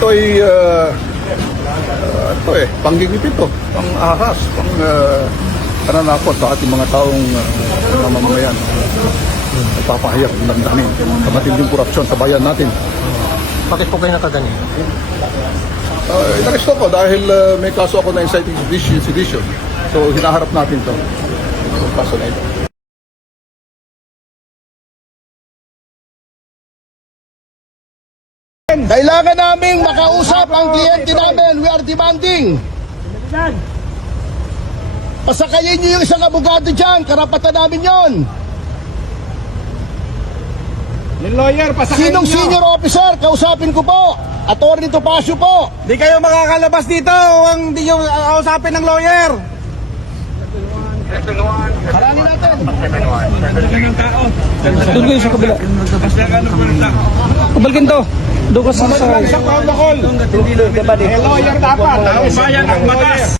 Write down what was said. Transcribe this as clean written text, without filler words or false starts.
ito ay panggigipit to, pang-ahas, pananakot sa ating mga taong mamamayan. Nagpapahayak ng damdamin sa matinding korupsyon sa bayan natin. Bakit po kayo nakagani? Inaresto ko dahil may kaso ako na inciting sedition. So hinaharap natin to. Yung kaso na ito. Kailangan naming makausap ang kliyente namin. We are demanding. Pasakayin niyo yung isang abogado dyan. Karapatan namin yon. Yung lawyer, pasakayin Sinong nyo. senior officer? Kausapin ko po. Attorney Topacio po. Di kayo makakalabas dito ang di nyo kausapin ng lawyer. Harangin natin. Doon kayo sa kabila. Kabalkin to. Doon ka sa Sa protocol. Lawyer dapat. Taong bayan ang batas.